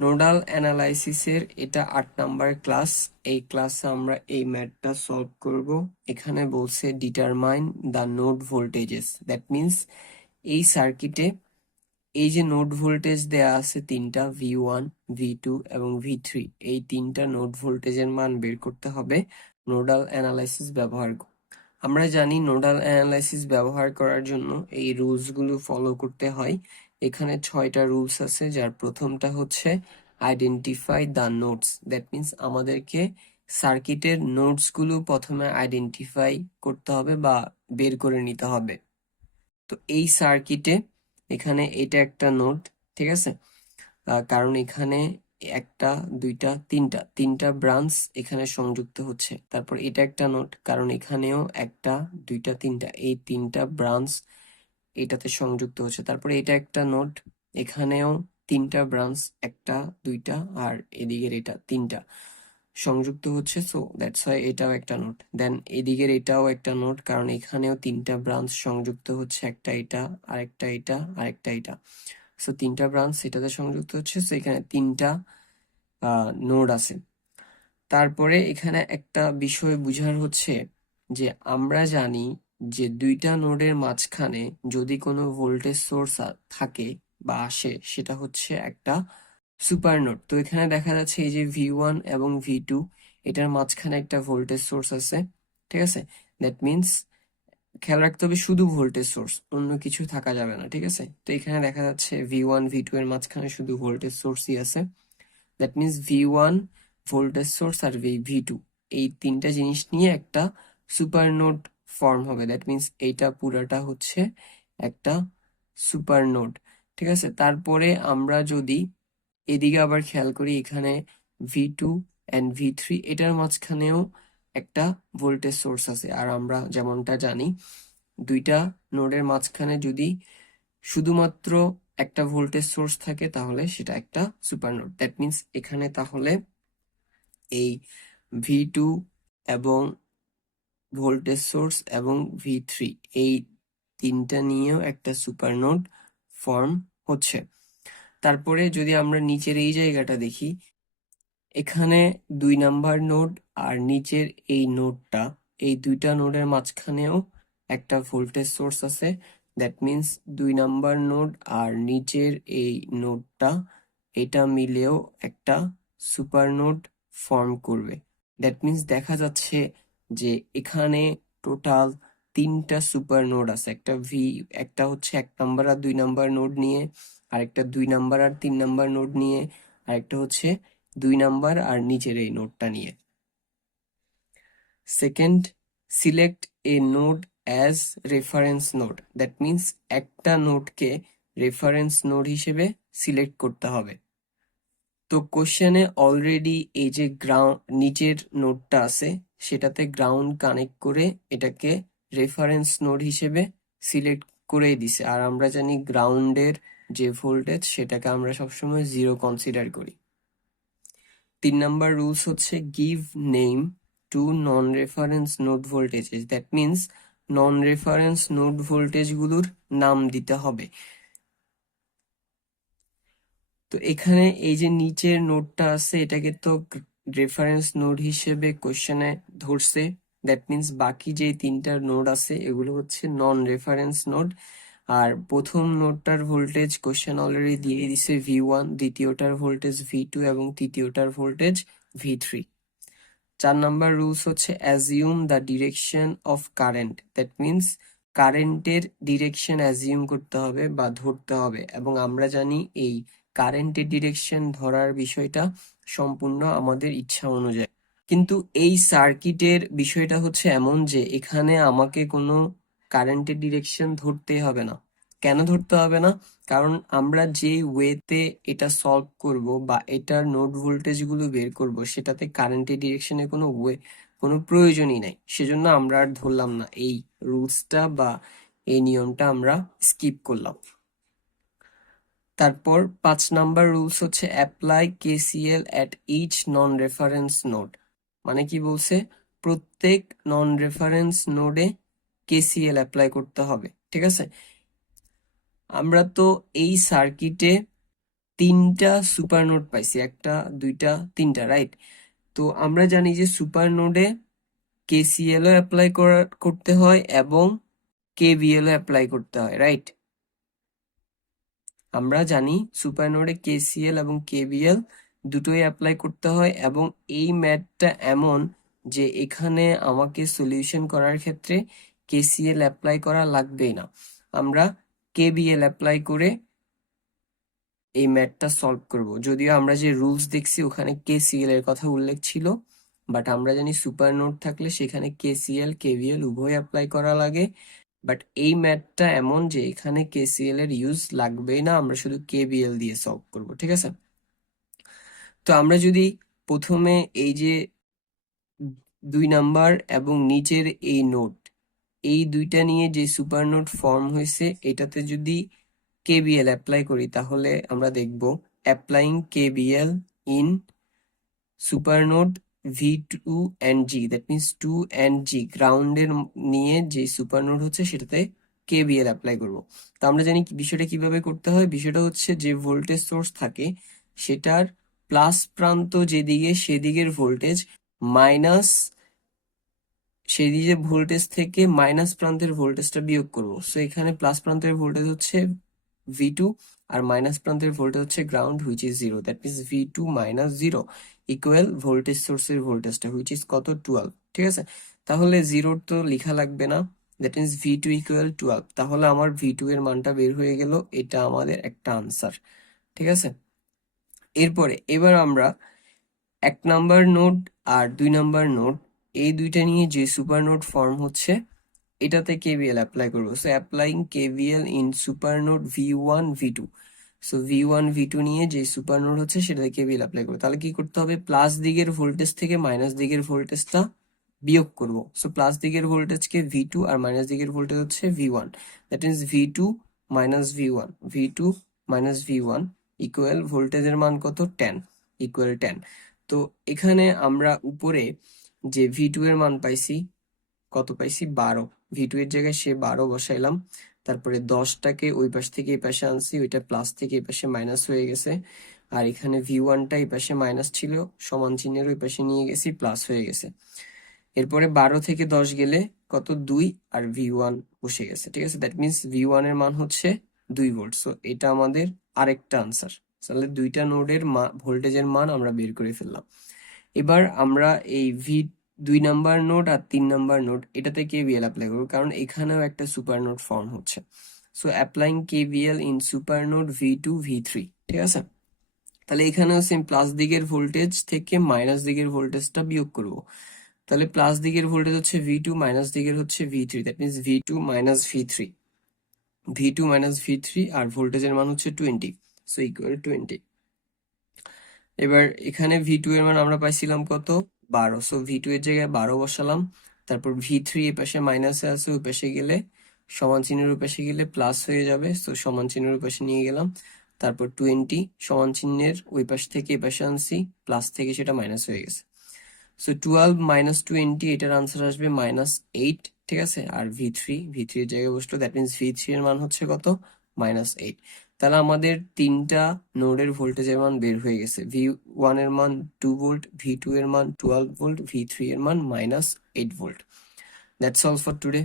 Nodal অ্যানালাইসিসের এটা 8 number class. এই ক্লাসে আমরা এই ম্যাথটা সলভ করব। এখানে বলছে determine the node voltages, that means এই সার্কিটে এই যে নোড ভোল্টেজ দেয়া আছে তিনটা, V1, V2 এবং V3, এই তিনটা নোড ভোল্টেজের মান বের করতে হবে নোডাল অ্যানালাইসিস ব্যবহার করে। আমরা জানি নোডাল অ্যানালাইসিস ব্যবহার করার জন্য এই রুলস গুলো ফলো করতে হয়। এখানে 6টা রুলস আছে, যার প্রথমটা হচ্ছে identify the nodes, that means আমাদেরকে সার্কিটের নোডস গুলো প্রথমে আইডেন্টিফাই করতে হবে বা বের করে নিতে হবে। তো এই সার্কিটে এখানে এটা একটা নোড, ঠিক আছে, কারণ এখানে একটা, দুইটা, তিনটা ব্রাঞ্চ এখানে সংযুক্ত হচ্ছে। তারপর এটা একটা নোড, কারণ এখানেও একটা, দুইটা, তিনটা, এই তিনটা ব্রাঞ্চ এটাতে সংযুক্ত হচ্ছে। তারপরে এটা একটা নোড, এখানেও তিনটা ব্রাঞ্চ, একটা, দুইটা, আর এদিকের এটা তিনটা সংযুক্ত হচ্ছে, সো দ্যাটস ওয়াই এটাও একটা নোড। দেন এদিকের এটাও একটা নোড, কারণ এখানেও তিনটা ব্রাঞ্চ সংযুক্ত হচ্ছে, একটা এটা, আরেকটা এটা, আরেকটা এটা, সো তিনটা ব্রাঞ্চ এটাতে সংযুক্ত হচ্ছে, সো এখানে তিনটা নোড আছে। তারপরে এখানে একটা বিষয় বুঝার হচ্ছে যে আমরা জানি যে দুইটা নোডের মাঝখানে যদি কোনো ভোল্টেজ সোর্স থাকে বা আসে, সেটা হচ্ছে একটা সুপার নোড। তো এখানে দেখা যাচ্ছে এই যে V1 এবং V2, এটার মাঝখানে একটা ভোল্টেজ সোর্স আছে, ঠিক আছে। দ্যাট মিনস খেয়াল রাখতে হবে শুধু ভোল্টেজ সোর্স, অন্য কিছু থাকা যাবে না, ঠিক আছে। তো এখানে দেখা যাচ্ছে V1 V2 এর মাঝখানে শুধু ভোল্টেজ সোর্সই আছে। That means V1 voltage source আর V2, এই তিনটা জিনিস নিয়ে একটা সুপার নোড ফর্ম হবে। দ্যাট মিনস এইটা পুরাটা হচ্ছে একটা সুপার নোড, ঠিক আছে। তারপরে আমরা যদি এদিকে আবার খেয়াল করি, এখানে V2 and V3, এটার মাঝখানেও একটা ভোল্টেজ সোর্স আছে। আর আমরা যেমনটা জানি দুইটা নোডের মাঝখানে যদি শুধুমাত্র একটা ভোল্টেজ সোর্স থাকে তাহলে সেটা একটা সুপার নোড। দ্যাট মিনস এখানে তাহলে এই V2 এবং ভোল্টেজ সোর্স এবং V3, এই তিনটা নিয়েও একটা সুপার নোড ফর্ম হচ্ছে। তারপরে যদি আমরা নিচের এই জায়গাটা দেখি, এখানে 2 নাম্বার নোড আর নিচের এই নোডটা, এই দুইটা নোডের মাঝখানেও একটা ভোল্টেজ সোর্স আছে। দ্যাট মিনস 2 নাম্বার নোড আর নিচের এই নোডটা, এটা মিলেও একটা সুপার নোড ফর্ম করবে। দ্যাট মিনস দেখা যাচ্ছে যে এখানে টোটাল তিনটা সুপার নোড আছে। একটা হচ্ছে 1 নাম্বার আর 2 নাম্বার নোড নিয়ে, আরেকটা 2 নাম্বার আর 3 নাম্বার নোড নিয়ে, আরেকটা হচ্ছে 2 নাম্বার আর নিচের এই নোডটা নিয়ে। Second, select A node as reference node, that means একটা নোডকে রেফারেন্স নোড হিসেবে সিলেক্ট করতে হবে। তো কোশ্চেনে অলরেডি এই যে নিচের নোডটা আছে সেটাতে গ্রাউন্ড কানেক্ট করে এটাকে রেফারেন্স নোড হিসেবে সিলেক্ট করেই দিছে। আর আমরা জানি গ্রাউন্ডের যে ভোল্টেজ সেটাকে আমরা সবসময় 0 কনসিডার করি। 3 নাম্বার রুলস হচ্ছে give name to non reference node voltages, that means non reference node voltage গুলোর নাম দিতে হবে। তো এখানে এই যে নিচের নোডটা আছে এটাকে তো রেফারেন্স নোড হিসেবে কোশ্চেনে ধরছে। দ্যাট মিনস বাকি যে তিনটা নোড আছে এগুলো হচ্ছে নন রেফারেন্স নোড। আর প্রথম নোডটার ভোল্টেজ কোশ্চেন অলরেডি দিয়ে দিছে V1, দ্বিতীয়টার ভোল্টেজ V2 এবং তৃতীয়টার ভোল্টেজ V3। 4 নাম্বার রুলস হচ্ছে assume the direction of current, that means কারেন্টের ডিরেকশন অ্যাজিউম করতে হবে বা ধরতে হবে। এবং আমরা জানি এই কারেন্টের ডিরেকশন ধরার বিষয়টা সম্পূর্ণ আমাদের ইচ্ছা অনুযায়ী। কিন্তু এই সার্কিটের বিষয়টা হচ্ছে এমন যে এখানে আমাকে কোনো কারেন্টের ডিরেকশন ধরতেই হবে না। কেন ধরতে হবে না? কারণ আমরা যে ওয়েতে এটা সলভ করব বা এটার নোড ভোল্টেজ গুলো বের করব সেটাতে কারেন্টের ডিরেকশনের কোনো প্রয়োজনই নাই। সেজন্য আমরা আর ধরলাম না, এই রুলসটা বা এই নিয়মটা আমরা স্কিপ করলাম। তারপর 5 নাম্বার রুলস হচ্ছে apply KCL at each non reference node. মানে কি বলছে, প্রত্যেক নন রেফারেন্স নোডে KCL অ্যাপ্লাই করতে হবে, ঠিক আছে। আমরা তো এই সার্কিটে তিনটা সুপার নোড পাইছি, একটা দুইটা তিনটা, রাইট? তো আমরা জানি যে সুপার নোডে কেসিএল ও অ্যাপ্লাই করতে হয় এবং কেভিএল ও অ্যাপ্লাই করতে হয়, রাইট? আমরা জানি সুপার নোডে কেসিএল এবং কেভিএল দুটোই অ্যাপ্লাই করতে হয়, এবং এই ম্যাথটা এমন যে এখানে আমাকে সলিউশন করার ক্ষেত্রে কেসিএল অ্যাপ্লাই করা লাগবেই না, আমরা কেভিএল অ্যাপ্লাই করে এই ম্যাথটা সলভ করব। যদিও আমরা যে রুলস দেখছি ওখানে কেসিএল এর কথা উল্লেখ ছিল, বাট আমরা জানি সুপার নোড থাকলে সেখানে কেসিএল কেভিএল উভয় অ্যাপ্লাই করা লাগে। বাট এই ম্যাথটা এমন যে এখানে কেসিএল এর ইউজ লাগবেই না, আমরা শুধু কেভিএল দিয়ে সলভ করব, ঠিক আছে? তো আমরা যদি প্রথমে এই যে 2 নাম্বার এবং নিচের এই নোড, এই দুইটা নিয়ে যে সুপার নোড ফর্ম হয়েছে এটাতে যদি কেভিএল অ্যাপ্লাই করি তাহলে আমরা দেখব applying KVL in super node V2 and G, that means 2 and G গ্রাউন্ডের নিয়ে যে সুপার নোড হচ্ছে সেটাতে কেভিএল অ্যাপ্লাই করব। তো আমরা জানি বিষয়টা কিভাবে করতে হয়। বিষয়টা হচ্ছে যে ভোল্টেজ সোর্স থাকে সেটার প্লাস প্রান্ত যেদিকে সেদিকের ভোল্টেজ মাইনাস সেদিকে ভোল্টেজ থেকে মাইনাস প্রান্তের ভোল্টেজটা বিয়োগ করব। সো এখানে প্লাস প্রান্তের ভোল্টেজ হচ্ছে V2 আর মাইনাস প্রান্তের ভোল্টেজ হচ্ছে ground, which is 0, that means V2 minus 0 equal voltage সোর্সের ভোল্টেজটা, হুইচ ইজ কত, 12, ঠিক আছে? তাহলে 0 তো লেখা লাগবে না, দ্যাট মিনস V2 ইকুয়াল 12। তাহলে আমার V2 এর মানটা বের হয়ে গেল, এটা আমাদের একটা আনসার, ঠিক আছে? এরপরে এবার আমরা 1 নাম্বার নোড আর 2 নাম্বার নোড এই দুইটা নিয়ে যে সুপার নোড ফর্ম হচ্ছে এটাতে কেভিএল অ্যাপ্লাই করবো। So applying KVL in super node V1 V2। So V1 V2 নিয়ে যে সুপার নোড হচ্ছে সেটাতে কেভিএল অ্যাপ্লাই করবো। তাহলে কি করতে হবে, প্লাস দিকের ভোল্টেজ থেকে মাইনাস দিকের ভোল্টেজটা বিয়োগ করব। সো প্লাস দিকের ভোল্টেজকে V2 আর মাইনাস দিকের ভোল্টেজ হচ্ছে V1, that means V2 minus V1, V2 minus V1 equal ভোল্টেজের মান কত, 10, ইকুয়াল 10। তো এখানে আমরা উপরে যে V2 এর মান পাইছি, কত পাইছি, 12। V2 এর জায়গায় সে 12 বসাইলাম, তারপরে 10টাকে ওই পাশ থেকে এই পাশে আনছি, ওইটা প্লাস থেকে এই পাশে মাইনাস হয়ে গেছে, আর এখানে V1টা এই পাশে মাইনাস ছিল, সমান চিহ্নের ওই পাশে নিয়ে গেছি, প্লাস হয়ে গেছে। এরপরে 12 থেকে 10 গেলে কত, 2, আর V1 বসে গেছে, ঠিক আছে? দ্যাট মিনস V1 এর মান হচ্ছে 2 ভোল্ট। সো এটা আমাদের আরেকটা আনসার। তাহলে দুইটা নোডের ভোল্টেজের মান আমরা বের করে ফেললাম। এবার আমরা এই 2 নাম্বার নোড আর 3 নাম্বার নোড এটাতে কেভিএল অ্যাপ্লাই করবো, কারণ এখানেও একটা সুপার নোড ফর্ম হচ্ছে। So applying KVL in super node V2 V3, ঠিক আছে? তাহলে এখানেও সেম, প্লাস দিকের ভোল্টেজ থেকে মাইনাস দিকের ভোল্টেজটা বিয়োগ করব। তাহলে প্লাস দিকের ভোল্টেজ হচ্ছে V2, মাইনাস দিকের হচ্ছে V3, that means V2 minus V3, V2 minus V3, আর ভোল্টেজের মান হচ্ছে 20, সো ইকুয়াল 20। এবার এখানে V2 এর মান আমরা পাইছিলাম কত, 12। সো V2 এর জায়গায় 12 বসালাম, তারপর V3 এ পাশে মাইনাসে আছে, ওই পাশে গেলে সমান চিহ্নের ওই পাশে গেলে প্লাস হয়ে যাবে, সো সমান চিহ্নের ওই পাশে নিয়ে গেলাম, তারপর 20 সমান চিহ্নের ওই পাশ থেকে এই পাশে আনছি, প্লাস থেকে সেটা মাইনাস হয়ে গেছে। সো 12 মাইনাস 20, এটার আনসার আসবে -8, ঠিক আছে? আর V3 এর জায়গায় বসলো, দ্যাট মিনস V3 এর মান হচ্ছে কত, -8। তাহলে আমাদের তিনটা নোডের ভোল্টেজের মান বের হয়ে গেছে। V1 এর মান 2 ভোল্ট, V2 এর মান 12 ভোল্ট, V3 এর মান -8 volt. That's all for today.